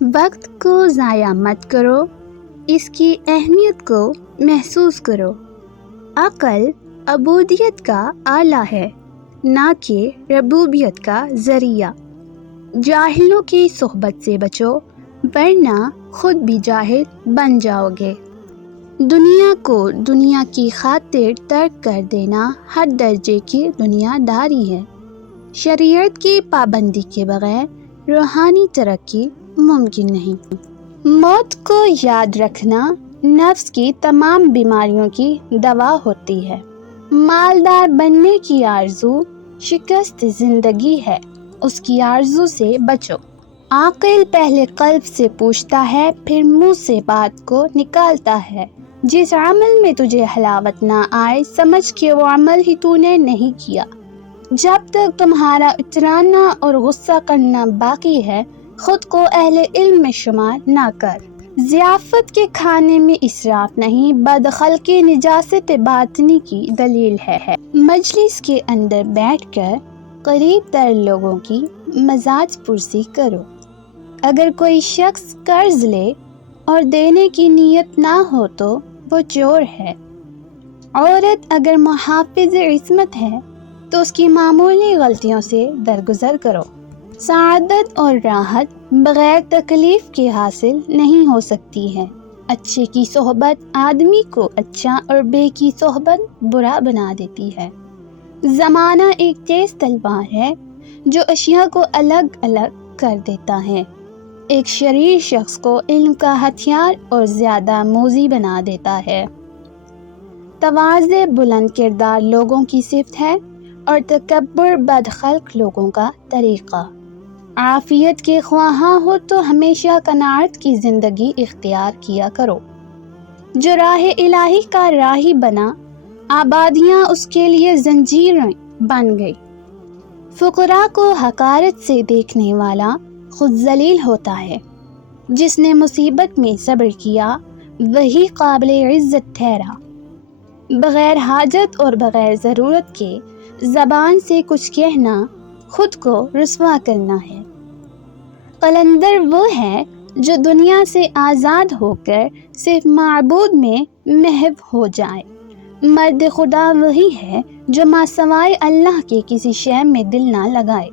وقت کو ضائع مت کرو، اس کی اہمیت کو محسوس کرو۔ عقل عبودیت کا آلہ ہے، نہ کہ ربوبیت کا ذریعہ۔ جاہلوں کی صحبت سے بچو، ورنہ خود بھی جاہل بن جاؤ گے۔ دنیا کو دنیا کی خاطر ترک کر دینا ہر درجے کی دنیا داری ہے۔ شریعت کی پابندی کے بغیر روحانی ترقی ممکن نہیں۔ موت کو یاد رکھنا نفس کی تمام بیماریوں کی دوا ہوتی ہے۔ مالدار بننے کی آرزو شکست زندگی ہے، اس کی آرزو سے بچو۔ عاقل پہلے قلب سے پوچھتا ہے، پھر منہ سے بات کو نکالتا ہے۔ جس عمل میں تجھے حلاوت نہ آئے، سمجھ کہ وہ عمل ہی تو نے نہیں کیا۔ جب تک تمہارا اترانا اور غصہ کرنا باقی ہے، خود کو اہل علم میں شمار نہ کر۔ ضیافت کے کھانے میں اسراف نہیں، بدخلقی نجاست باطنی کی دلیل ہے۔ مجلس کے اندر بیٹھ کر قریب تر لوگوں کی مزاج پرسی کرو۔ اگر کوئی شخص قرض لے اور دینے کی نیت نہ ہو تو وہ چور ہے۔ عورت اگر محافظ عصمت ہے تو اس کی معمولی غلطیوں سے درگزر کرو۔ سعادت اور راحت بغیر تکلیف کے حاصل نہیں ہو سکتی ہے۔ اچھے کی صحبت آدمی کو اچھا اور بے کی صحبت برا بنا دیتی ہے۔ زمانہ ایک تیز تلوار ہے جو اشیاء کو الگ الگ کر دیتا ہے۔ ایک شریر شخص کو علم کا ہتھیار اور زیادہ موذی بنا دیتا ہے۔ تواضع بلند کردار لوگوں کی صفت ہے اور تکبر بدخلق لوگوں کا طریقہ۔ عافیت کے خواہاں ہو تو ہمیشہ قناعت کی زندگی اختیار کیا کرو۔ جو راہ الہی کا راہی بنا، آبادیاں اس کے لیے زنجیریں بن گئی۔ فقراء کو حقارت سے دیکھنے والا خود ذلیل ہوتا ہے۔ جس نے مصیبت میں صبر کیا وہی قابل عزت ٹھہرا۔ بغیر حاجت اور بغیر ضرورت کے زبان سے کچھ کہنا خود کو رسوا کرنا ہے۔ قلندر وہ ہے جو دنیا سے آزاد ہو کر صرف معبود میں محو ہو جائے۔ مرد خدا وہی ہے جو ما سوائے اللہ کے کسی شے میں دل نہ لگائے۔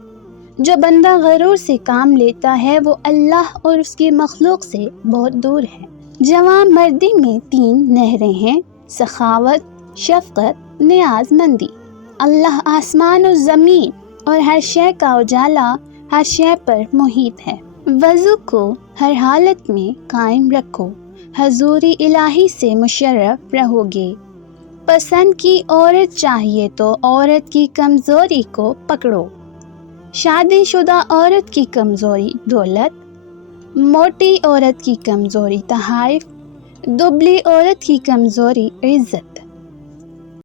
جو بندہ غرور سے کام لیتا ہے وہ اللہ اور اس کی مخلوق سے بہت دور ہے۔ جوان مردی میں 3 نہریں ہیں: سخاوت، شفقت، نیاز مندی۔ اللہ آسمان و زمین اور ہر شے کا اجالا ہر شے پر محیط ہے۔ وضو کو ہر حالت میں قائم رکھو، حضور الہی سے مشرف رہو گے۔ پسند کی عورت چاہیے تو عورت کی کمزوری کو پکڑو۔ شادی شدہ عورت کی کمزوری دولت، موٹی عورت کی کمزوری تحائف، دبلی عورت کی کمزوری عزت۔